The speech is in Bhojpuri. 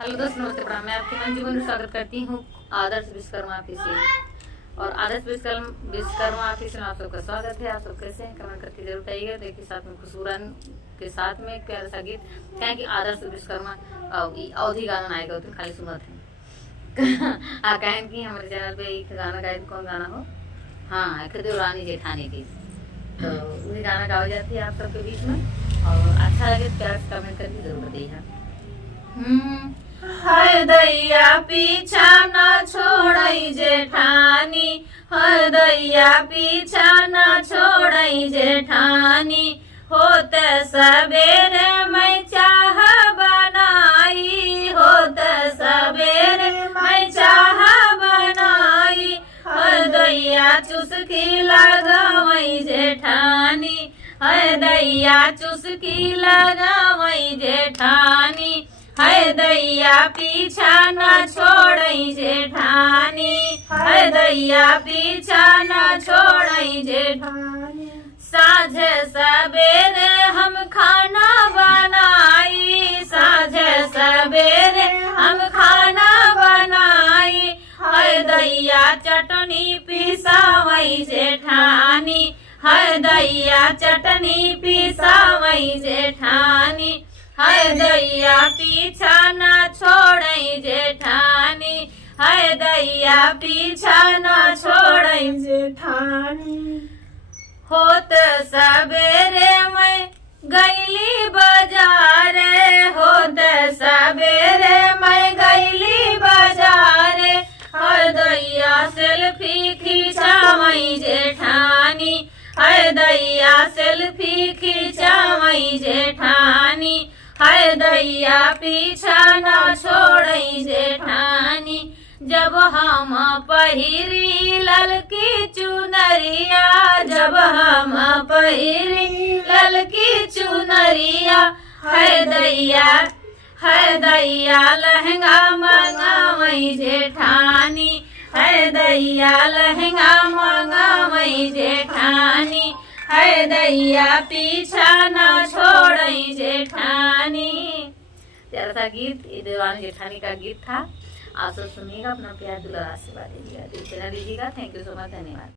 हेलो दोस्तों, नमस्ते, प्रणाम। मैं आपके मन जीवन में स्वागत करती हूँ आदर्श विश्वकर्मा ऑफिस से। और आदर्श विश्वकर्मा ऑफिस में आप सबका स्वागत है। आप सब कैसे हैं, कमेंट करके जरूर बताइएगा। देखिए, साथ में खुशबूरन के साथ में प्यारा सा गीत क्या कि आदर्श विश्वकर्मा अवधि गाना आएगा तो खाली सुनत है। कहें कि हमारे चैनल पे एक गाना गाए कौन गाना हो, हाँ, एक रानी जेठानी की, तो वही गाना गावा जाती है आप सबके बीच में। और अच्छा लगे तो प्यार से कमेंट करके जरूर बताइएगा। हर दैया पीछा न छोड़ई जेठानी, हर दैया पीछा न छोड़ई जेठानी। होते सवेरे मैं चाह बनाई, होते सवेरे मैं चाह बनाई। हर दैया चुस्की लगावई जेठानी, हर दैया चुस्की लगावई जेठानी। है दैया पीछा न छोड़ई जेठानी, है दैया पीछा न छोड़ई जेठानी। साझे सवेरे हम खाना बनाई, साझे सवेरे हम खाना बनाई। है दैया चटनी पिसावई जेठानी, है दैया चटनी पिसावई जेठानी। है दैया पीछा न छोड़ई जेठानी, है दैया पीछा न छोड़ई जेठानी। होत सवेरे मैं गईली बाजारे, होत सवेरे मैं गईली बाजारे। है दैया सेल्फी खिंचावई जेठानी, है दैया सेल्फी खिंचावई जेठानी। है दैया पीछा न छोड़ई जेठानी। जब हम पहिरी ललकी चुनरिया, जब हम पहिरी ललकी चुनरिया। है दैया लहंगा मंगावई जेठानी, है दैया लहंगा मंगावई जेठानी। है दैया पीछा न छोड़ई जेठानी। प्यारा सा गीत, ये देवानी जेठानी का गीत था। आप सब सुनिएगा, अपना प्यार दुलार आशीर्वाद दीजिएगा, चैनल दीजिएगा। थैंक यू सो मच, धन्यवाद।